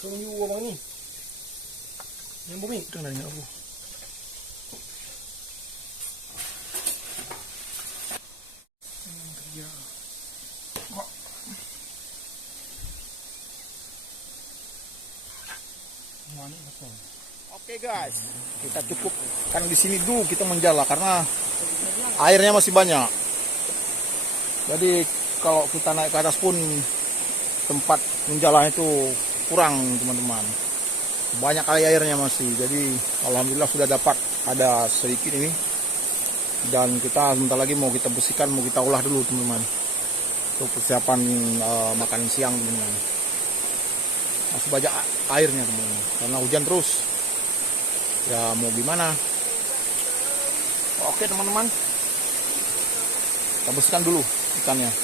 Langsung you abang ni. Yang bumi tu nak aku. Kerja. Oke guys, kita cukupkan di sini dulu kita menjala karena airnya masih banyak. Jadi kalau kita naik ke atas pun tempat menjala itu kurang teman-teman. Banyak kali airnya masih. Jadi alhamdulillah sudah dapat ada sedikit ini. Dan kita sebentar lagi mau kita bersihkan, mau kita olah dulu teman-teman. Untuk persiapan makan siang teman-teman. Masih banyak airnya teman-teman. Karena hujan terus. Ya mau gimana. Oke teman-teman. Kita bersihkan dulu ikannya.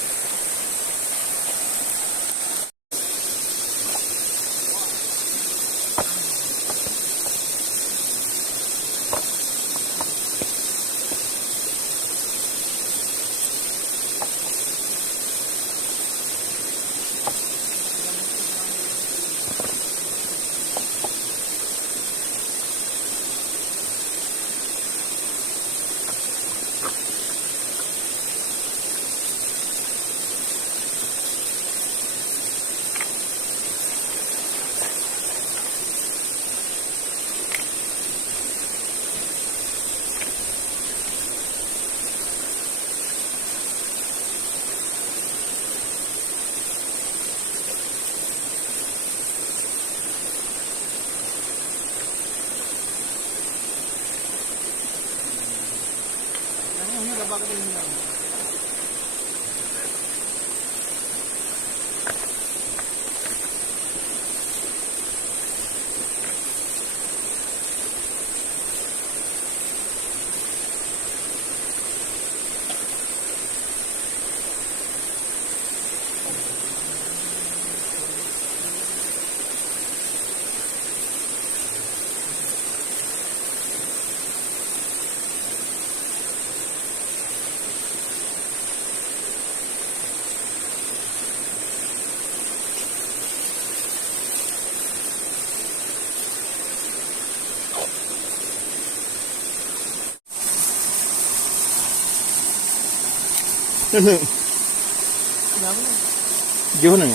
Gimana?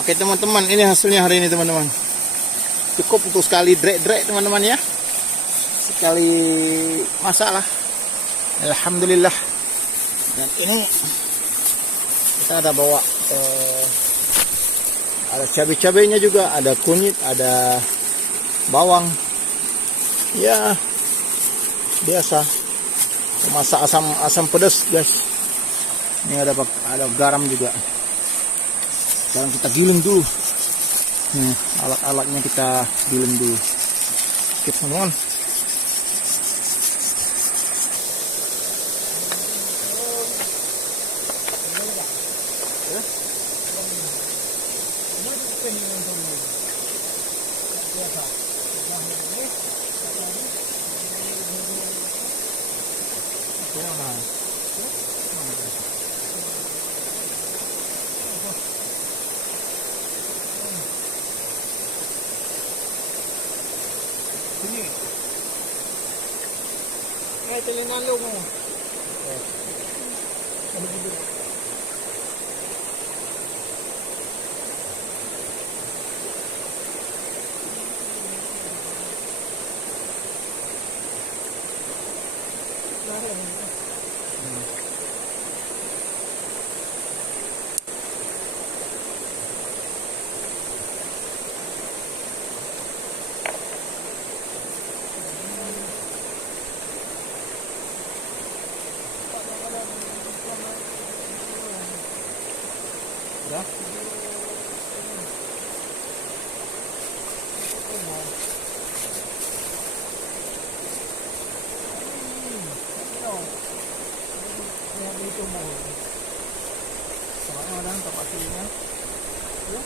Oke teman-teman, ini hasilnya hari ini teman-teman. Cukup untuk sekali drek teman-teman ya. Sekali masak lah. Alhamdulillah. Dan ini kita ada bawa ada cabai-cabainya juga, ada kunyit, ada bawang. Ya biasa. Masak asam pedas guys. Ini ada garam juga. Sekarang kita giling dulu. Nih, alat-alatnya kita giling dulu. Oke teman-teman. Ini. Ay, telinalo mo. Ano dito? Ya. Soalnya tempat sininya. Ya.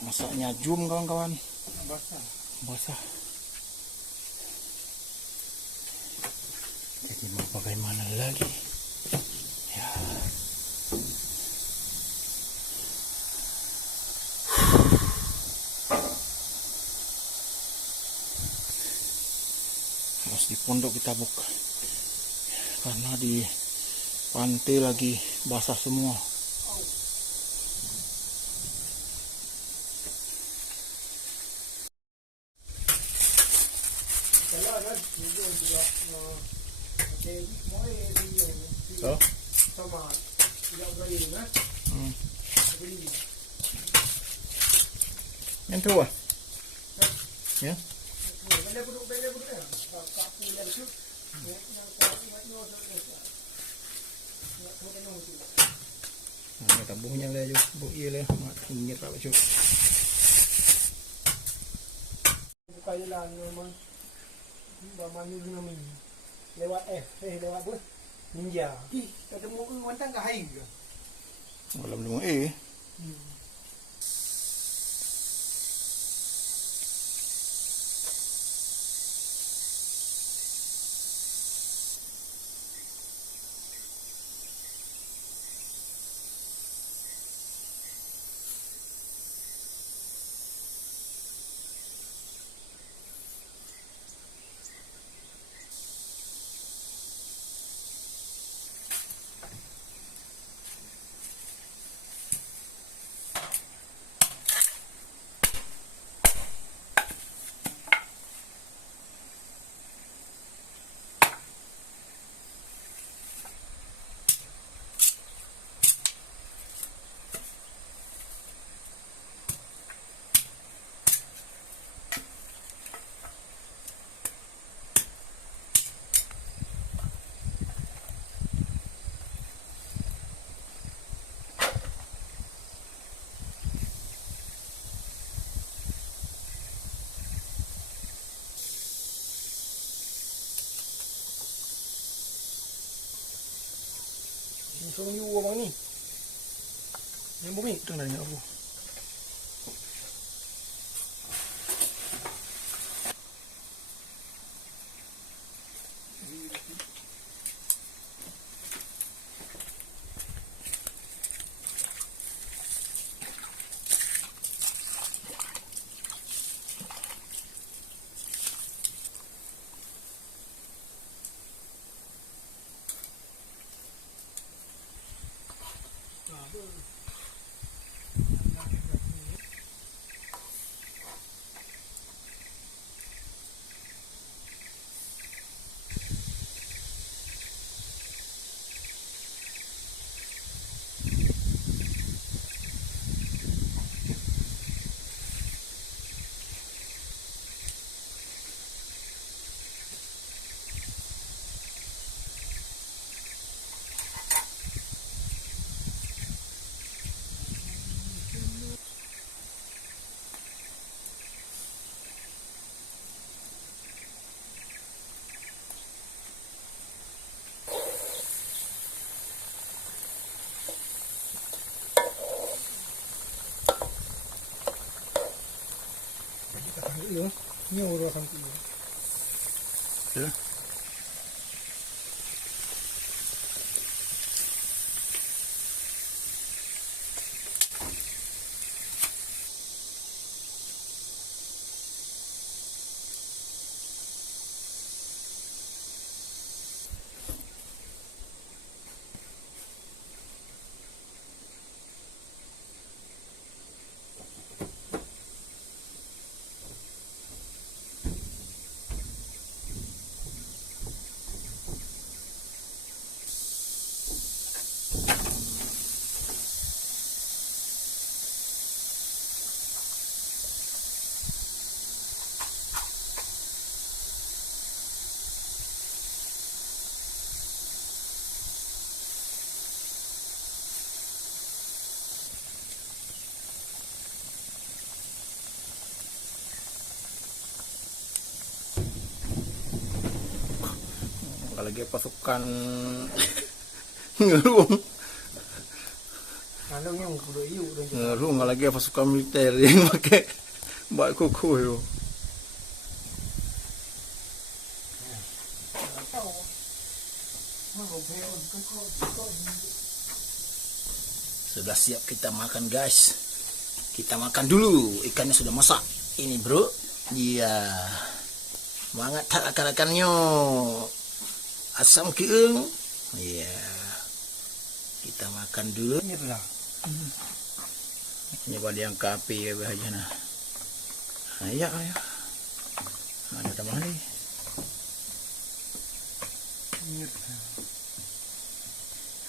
masaknya jum kawan-kawan. Basah. Basah. Jadi mau bagaimana lagi? Ya. Harus di pondok kita buka. Karena di pantai lagi basah semua. So? Yang tua? Ya? Nah, tabungnya lah ju, bu iya lah, mak ingat apa cu. Buka jalan memang. Bamanya namin. Lewat lewat apa? Ninja. Ketemu wantang ke hai ke? Malam dulu Suruh you abang ni. Yang bumi. itu nanya aku. Iya, ni orang kan tu. Ya. Lagi pasukan ngeluang. Malangnya udah iu udah. Lu nggak lagi pasukan militer yang pakai bak kuku itu. Sudah siap kita makan guys. Kita makan dulu. Ikannya sudah masak. Ini bro. Iya. Semangat tak akan-akannya. Asam keung. Iya. Kita makan dulu. Ini dah. Nyoba dia angkat api ya aja nah. Ayo ayo. Ada tambah nih. Ini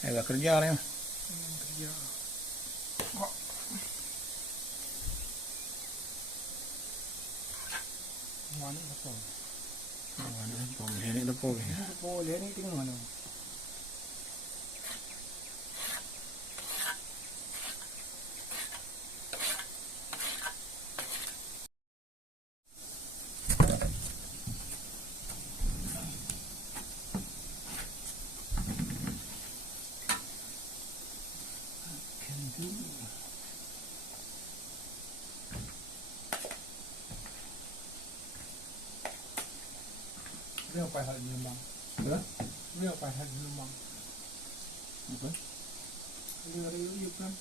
Agak kerja nih. kerja. Mana betul? Mana pom ini depo. Boleh ni tengok mana. Dia apa hal ni memang? Berapa? Dia apa hal ni memang? Apa? Dia ada kan?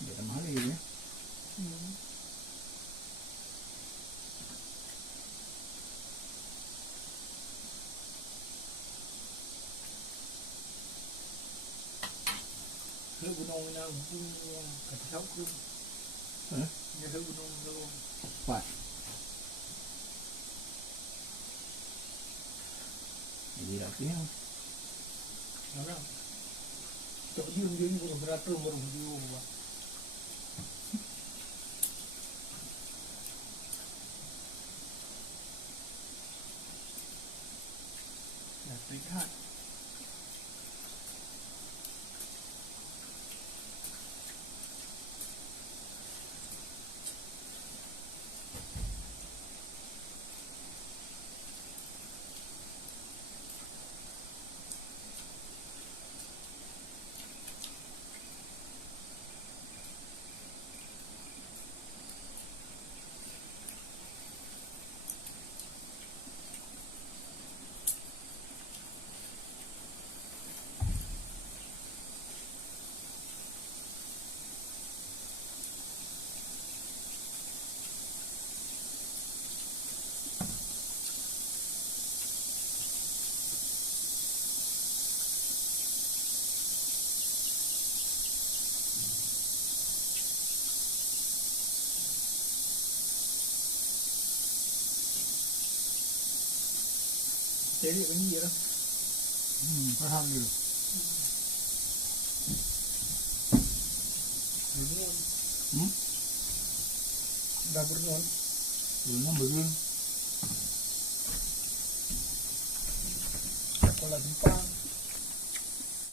Dia tambah lagi ya. Dia gunung yang gunung kata siapa? Dia gunung tu. Pak. Jadi rapinya. Mana? Tak dia ni pun beratur baru video. Ya, lihat. Jadi begini lah. Paham dulu. Dah bernon. Belum belum. Sekolah Jepang.